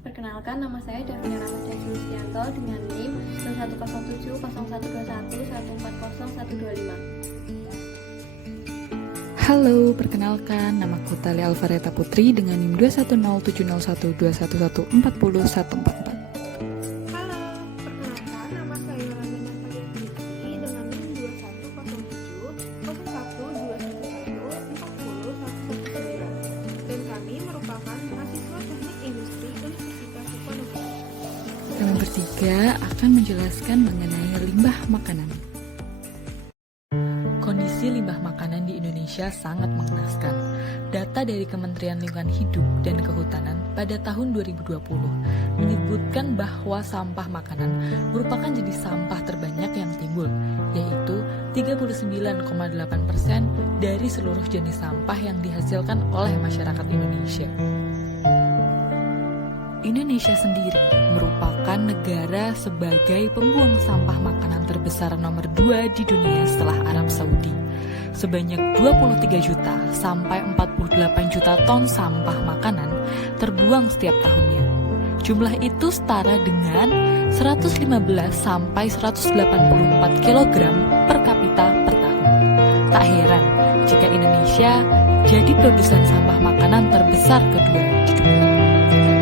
Perkenalkan, nama saya Davina Ramadhan Julistianto dengan NIM 01070121140125. Halo, perkenalkan, namaku Tali Alvareta Putri dengan NIM 2107014014014. Halo, perkenalkan nama saya Randana Payudhiti dengan NIM 2107021140119 dan kami merupakan mahasiswa Teknik Industri Universitas Diponegoro. Kami bertiga akan menjelaskan mengenai limbah makanan. Kondisi limbah makanan di Indonesia sangat mengenaskan. Data dari Kementerian Lingkungan Hidup dan Kehutanan pada tahun 2020 menyebutkan bahwa sampah makanan merupakan jenis sampah terbanyak yang timbul, yaitu 39,8% dari seluruh jenis sampah yang dihasilkan oleh masyarakat Indonesia. Indonesia sendiri merupakan negara sebagai pembuang sampah makanan terbesar nomor 2 di dunia setelah Arab Saudi. Sebanyak 23 juta sampai 48 juta ton sampah makanan terbuang setiap tahunnya. Jumlah itu setara dengan 115 sampai 184 kg per kapita per tahun. Tak heran jika Indonesia jadi produsen sampah makanan terbesar kedua di dunia.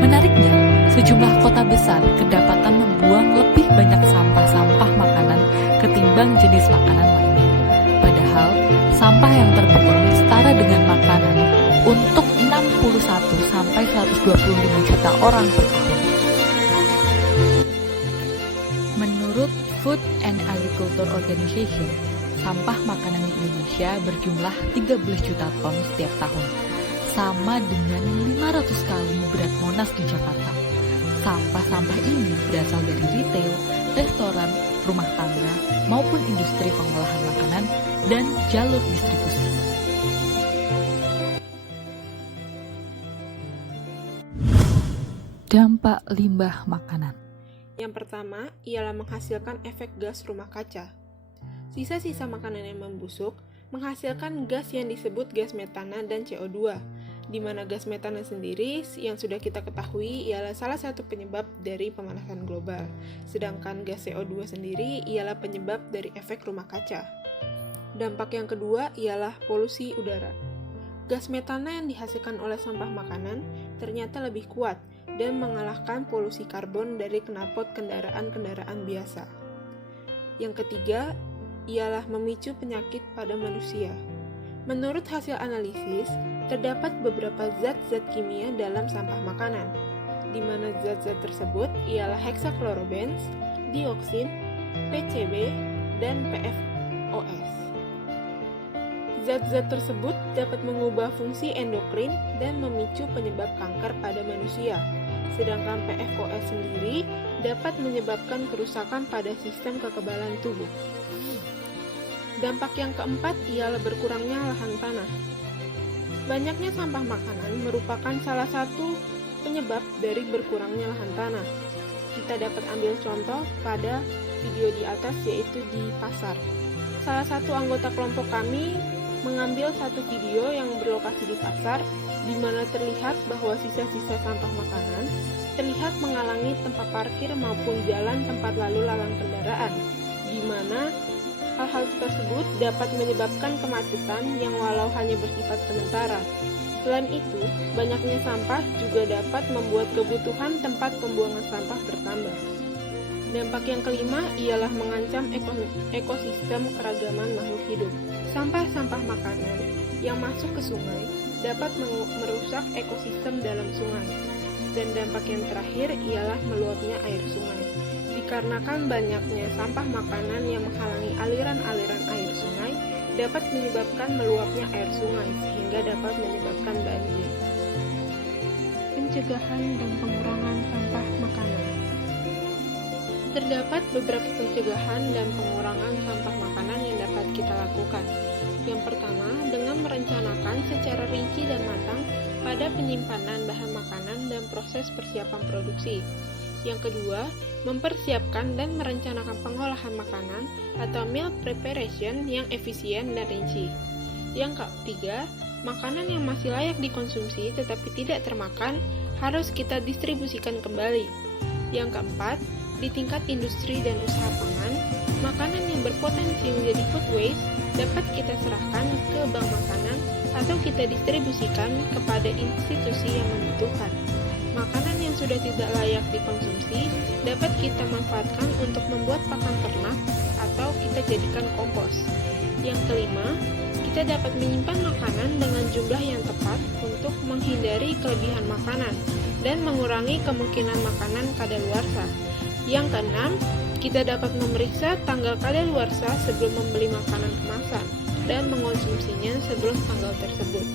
Menariknya, sejumlah kota besar kedapatan membuang lebih banyak sampah-sampah makanan ketimbang jenis makanan lainnya. Padahal, sampah yang terbuang setara dengan makanan untuk 61 sampai 125 juta orang per tahun. Menurut Food and Agriculture Organization, sampah makanan di Indonesia berjumlah 13 juta ton setiap tahun, sama dengan 500 kali berat Monas di Jakarta. Sampah-sampah ini berasal dari retail, restoran, rumah tangga, maupun industri pengolahan makanan dan jalur distribusi. Dampak limbah makanan. Yang pertama ialah menghasilkan efek gas rumah kaca. Sisa-sisa makanan yang membusuk menghasilkan gas yang disebut gas metana dan CO2, di mana gas metana sendiri yang sudah kita ketahui ialah salah satu penyebab dari pemanasan global, sedangkan gas CO2 sendiri ialah penyebab dari efek rumah kaca. Dampak yang kedua ialah polusi udara. Gas metana yang dihasilkan oleh sampah makanan ternyata lebih kuat dan mengalahkan polusi karbon dari knalpot kendaraan-kendaraan biasa. Yang ketiga ialah memicu penyakit pada manusia. Menurut hasil analisis, terdapat beberapa zat-zat kimia dalam sampah makanan, di mana zat-zat tersebut ialah hexachlorobens, dioksin, PCB, dan PFOS. Zat-zat tersebut dapat mengubah fungsi endokrin dan memicu penyebab kanker pada manusia, sedangkan PFOS sendiri dapat menyebabkan kerusakan pada sistem kekebalan tubuh. Dampak yang keempat ialah berkurangnya lahan tanah. Banyaknya sampah makanan merupakan salah satu penyebab dari berkurangnya lahan tanah. Kita dapat ambil contoh pada video di atas, yaitu di pasar. Salah satu anggota kelompok kami mengambil satu video yang berlokasi di pasar, di mana terlihat bahwa sisa-sisa sampah makanan terlihat menghalangi tempat parkir maupun jalan tempat lalu lalang kendaraan, di mana hal-hal tersebut dapat menyebabkan kemacetan yang walau hanya bersifat sementara. Selain itu, banyaknya sampah juga dapat membuat kebutuhan tempat pembuangan sampah bertambah. Dampak yang kelima ialah mengancam ekosistem keragaman makhluk hidup. Sampah-sampah makanan yang masuk ke sungai dapat merusak ekosistem dalam sungai. Dan dampak yang terakhir ialah meluapnya air sungai. Dikarenakan banyaknya sampah makanan yang menghalangi aliran-aliran air sungai dapat menyebabkan meluapnya air sungai sehingga dapat menyebabkan banjir. Pencegahan dan pengurangan sampah makanan. Terdapat beberapa pencegahan dan pengurangan sampah makanan yang dapat kita lakukan. Yang pertama, dengan merencanakan secara rinci dan matang pada penyimpanan bahan makanan dan proses persiapan produksi. Yang kedua, mempersiapkan dan merencanakan pengolahan makanan atau meal preparation yang efisien dan rinci. Yang ketiga, makanan yang masih layak dikonsumsi tetapi tidak termakan harus kita distribusikan kembali. Yang keempat, di tingkat industri dan usaha pangan, makanan yang berpotensi menjadi food waste dapat kita serahkan ke bank makanan atau kita distribusikan kepada institusi yang membutuhkan. Makanan yang sudah tidak layak dikonsumsi dapat kita manfaatkan untuk membuat pakan ternak atau kita jadikan kompos. Yang kelima, kita dapat menyimpan makanan dengan jumlah yang tepat untuk menghindari kelebihan makanan dan mengurangi kemungkinan makanan kadaluarsa. Yang keenam, kita dapat memeriksa tanggal kadaluarsa sebelum membeli makanan kemasan dan mengonsumsinya sebelum tanggal tersebut.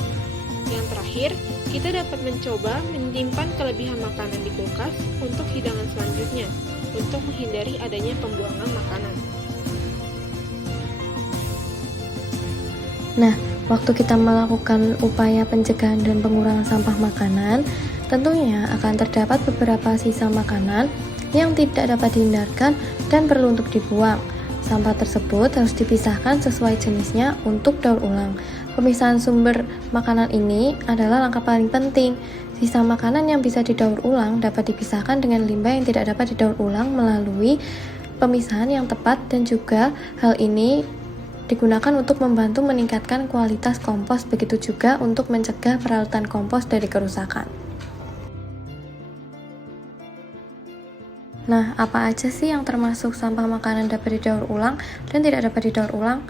Yang terakhir, kita dapat mencoba menyimpan kelebihan makanan di kulkas untuk hidangan selanjutnya, untuk menghindari adanya pembuangan makanan. Nah, waktu kita melakukan upaya pencegahan dan pengurangan sampah makanan, tentunya akan terdapat beberapa sisa makanan yang tidak dapat dihindarkan dan perlu untuk dibuang. Sampah tersebut harus dipisahkan sesuai jenisnya untuk daur ulang. Pemisahan sumber makanan ini adalah langkah paling penting. Sisa makanan yang bisa didaur ulang dapat dipisahkan dengan limbah yang tidak dapat didaur ulang melalui pemisahan yang tepat, dan juga hal ini digunakan untuk membantu meningkatkan kualitas kompos, begitu juga untuk mencegah peralatan kompos dari kerusakan. Nah, apa aja sih yang termasuk sampah makanan dapat didaur ulang dan tidak dapat didaur ulang?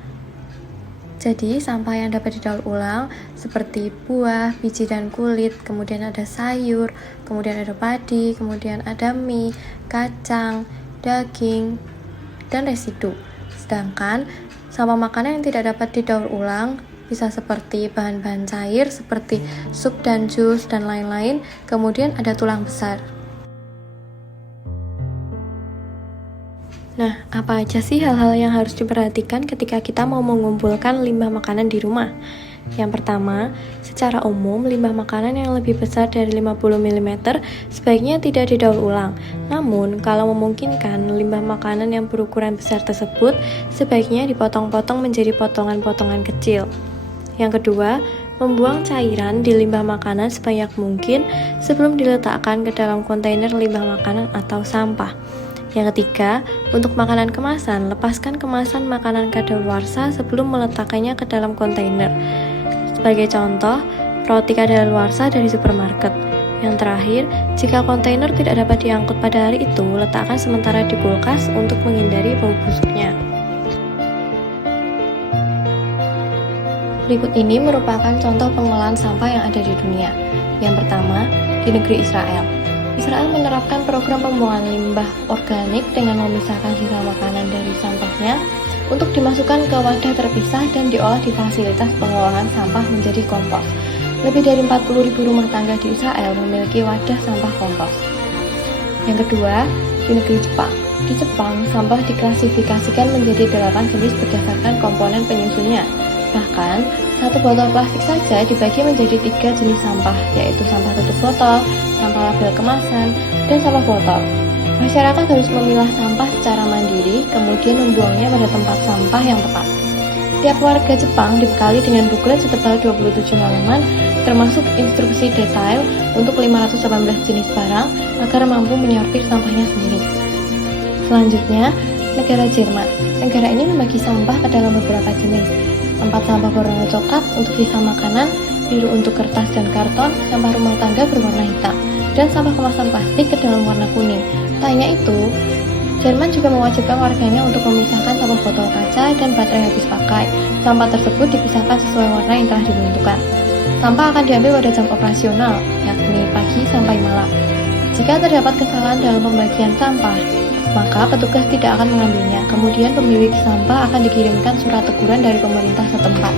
Jadi, sampah yang dapat didaur ulang seperti buah, biji dan kulit, kemudian ada sayur, kemudian ada padi, kemudian ada mie, kacang, daging, dan residu. Sedangkan sampah makanan yang tidak dapat didaur ulang bisa seperti bahan-bahan cair seperti sup dan jus dan lain-lain, kemudian ada tulang besar. Nah, apa aja sih hal-hal yang harus diperhatikan ketika kita mau mengumpulkan limbah makanan di rumah? Yang pertama, secara umum limbah makanan yang lebih besar dari 50 mm sebaiknya tidak didaur ulang. Namun, kalau memungkinkan, limbah makanan yang berukuran besar tersebut sebaiknya dipotong-potong menjadi potongan-potongan kecil. Yang kedua, membuang cairan di limbah makanan sebanyak mungkin sebelum diletakkan ke dalam kontainer limbah makanan atau sampah. Yang ketiga, untuk makanan kemasan, lepaskan kemasan makanan kadaluarsa sebelum meletakkannya ke dalam kontainer. Sebagai contoh, roti kadaluarsa dari supermarket. Yang terakhir, jika kontainer tidak dapat diangkut pada hari itu, letakkan sementara di kulkas untuk menghindari bau busuknya. Berikut ini merupakan contoh pengolahan sampah yang ada di dunia. Yang pertama, di negeri Israel. Israel menerapkan program pembuangan limbah organik dengan memisahkan sisa makanan dari sampahnya untuk dimasukkan ke wadah terpisah dan diolah di fasilitas pengolahan sampah menjadi kompos. Lebih dari 40.000 rumah tangga di Israel memiliki wadah sampah kompos. Yang kedua, di negeri Jepang. Di Jepang, sampah diklasifikasikan menjadi 8 jenis berdasarkan komponen penyusunnya. Bahkan, satu botol plastik saja dibagi menjadi 3 jenis sampah, yaitu sampah tutup botol, sampah label kemasan, dan sampah botol. Masyarakat harus memilah sampah secara mandiri, kemudian membuangnya pada tempat sampah yang tepat. Tiap warga Jepang dibekali dengan buklet setebal 27 halaman, termasuk instruksi detail untuk 518 jenis barang agar mampu menyortir sampahnya sendiri. Selanjutnya, negara Jerman. Negara ini membagi sampah ke dalam beberapa jenis. Tempat sampah berwarna coklat untuk sisa makanan, biru untuk kertas dan karton, sampah rumah tangga berwarna hitam, dan sampah kemasan plastik ke dalam warna kuning. Tak hanya itu, Jerman juga mewajibkan warganya untuk memisahkan sampah botol kaca dan baterai habis pakai. Sampah tersebut dipisahkan sesuai warna yang telah ditentukan. Sampah akan diambil pada jam operasional, yakni pagi sampai malam. Jika terdapat kesalahan dalam pembagian sampah, maka petugas tidak akan mengambilnya. Kemudian pemilik sampah akan dikirimkan surat teguran dari pemerintah setempat.